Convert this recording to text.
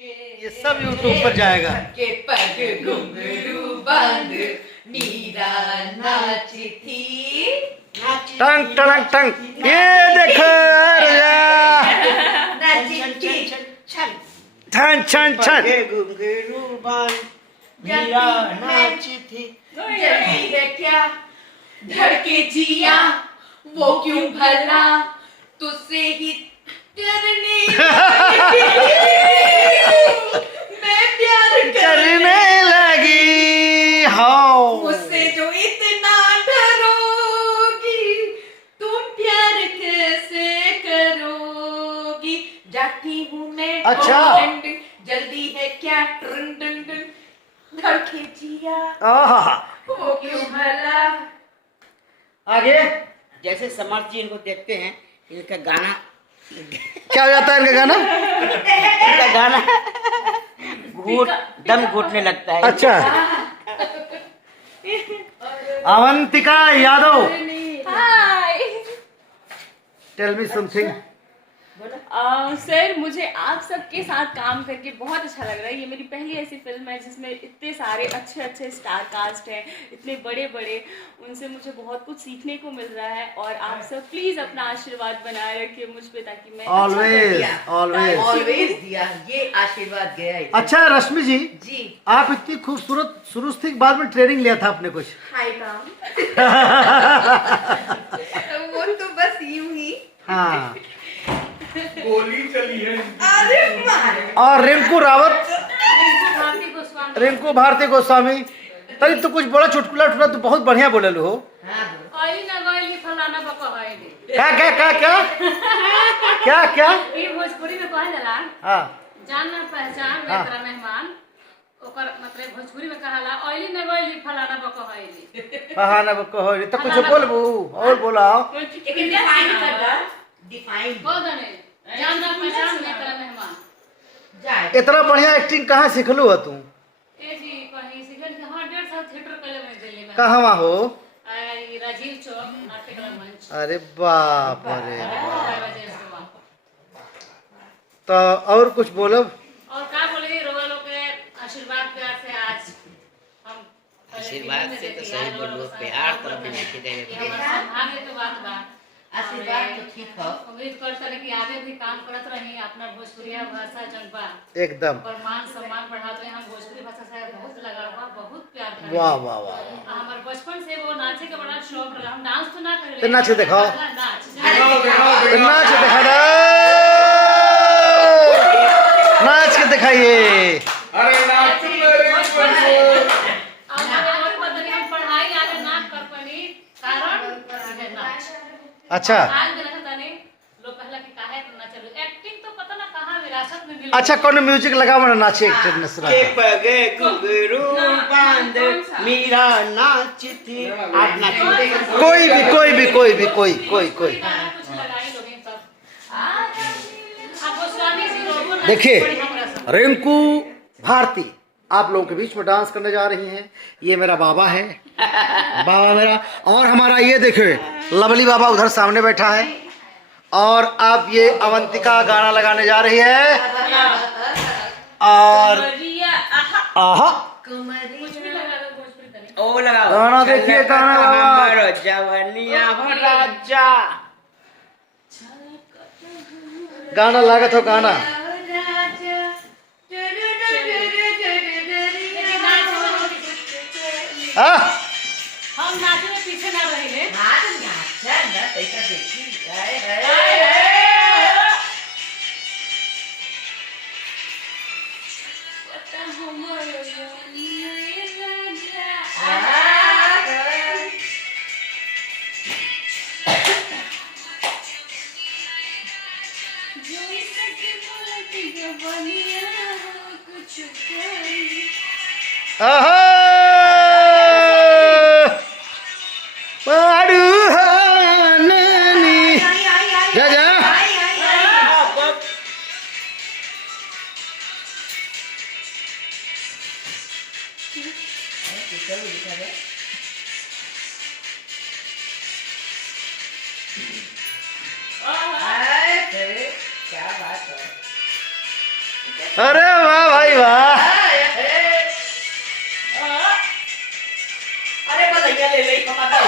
ये सब यूट्यूब पर जाएगा। के पग घुंघरू बंद मीरा नाची थी। टंग टंग टंग, ये देखो नाची थी छन छन छन छन। घुंघरू बंद मीरा नाची थी। जल्दी है क्या धड़के जिया वो क्यों भला तुझसे ही करने मैं प्यार करने लगी हाँ। मुझसे जो इतना डरोगी तुम प्यार कैसे करोगी। जाती हूँ मैं अच्छा। जल्दी है क्या धड़के जिया आहा। वो क्यों भला। आगे जैसे समर्थ जी इनको देखते हैं, इनका गाना क्या हो जाता है इनका गाना? इनका गाना घूट दम घुटने लगता है। अच्छा, अवंतिका यादव, हाय टेल मी समथिंग। सर, मुझे आप सबके साथ काम करके बहुत अच्छा लग रहा है। ये मेरी पहली ऐसी फिल्म है जिसमें इतने सारे अच्छे अच्छे स्टार कास्ट हैं, इतने बड़े बड़े, उनसे मुझे बहुत कुछ सीखने को मिल रहा है। और आप सब प्लीज अपना आशीर्वाद बनाए रखिए मुझ पे, ताकि मैं ऑलवेज ऑलवेज ऑलवेज दिया ये आशीर्वाद गया है। अच्छा रश्मि जी, जी आप इतनी खूबसूरत शुरू से बाद में ट्रेनिंग लिया था आपने कुछ? हाय राम। वो तो बस यूं ही। हाँ। गोली चली है। अरे मारे। और रिंकू रावत, रिंकू भारती गोस्वामी, तभी तो कुछ बड़ा चुटकुला ठुला तो बहुत बढ़िया बोले हो। क्या क्या क्या क्या क्या क्या? भोजपुरी में कहल जाला हाँ जान न पहचान हाँ। तेरा मेहमान, ओकर मतलब भोजपुरी में कहला ऑयली न गइली फलाना बकहइली। हाँ ना कहो तो कुछ बोलबू और बोलाओ। लेकिन डिफाइन कर दो। डिफाइन बोल दने जान न पहचान तेरा मेहमान। जाए। इतना बढ़िया एक्टिंग कहाँ सीखलू हो तू? ए जी कहीं सिखल के हां 1.5 साल थिएटर कले में दिल्ली में। कहाँ हो? आई राजीव चौक नाट्य कला मंच। अरे बाप रे। राजेश कुमार। तो और कुछ बोलब? और का बोली रोवा लोग के आशीर्वाद प्यार से आज हम आशीर्वाद से तो सही बोलो, प्यार तो अभी नहीं दे रहे। संभाले तो बात बा। आशीर्वाद तो ठीक है। उम्मीद करते हैं कि आगे भी काम करत रही अपना भोजपुरी भाषा जनबा एकदम। और मान सम्मान बढ़ाते हैं। हम भोजपुरी भाषा से बहुत लगाव बा, बहुत प्यार करते वाह वाह वाह। हमारे बचपन से वो नाचे का बड़ा शौक रहा। हम डांस तो ना करें, तो नाचे दिखाओ। नाच नाच दिखा दो, नाच के दिखाइए। अरे नाच हम पढ़ाई आगे ना कर पानी कारण है नाच। अच्छा आज देना था नहीं लोग कहला कि काहे करना चलो एक्टिंग तो पता ना कहाँ विरासत में मिल। अच्छा, कौन म्यूजिक लगाओ ना नाचे इंटरनेशनल। के पगे घुंघरू बंद मीरा नाची थी। आप नाचिए। कोई भी कोई भी कोई भी कोई कोई कोई। कुछ लगाई लोग इन सब। आप गोस्वामी जी लोगों ने देखिए बड़ी हमरा सब। रिंकू भारती आप लोगों के बीच में डांस करने जा रही हैं। ये मेरा बाबा है, बाबा मेरा। और हमारा ये देखिए लवली बाबा उधर सामने बैठा है। और आप ये अवंतिका गाना लगाने जा रही है। और आहा कुछ भी लगा दो भोजपुरी तनी। ओ लगाओ गाना देखिए, गाना बाबा। हमारो जवनिया हो राजा। गाना लागत हो गाना। हाँ हम नाचे में पीछे ना रहे। आहा पाडू हाननी जा जा। क्या बात है। अरे वाह भाई वाह। अरे भलैया ले ले कमाता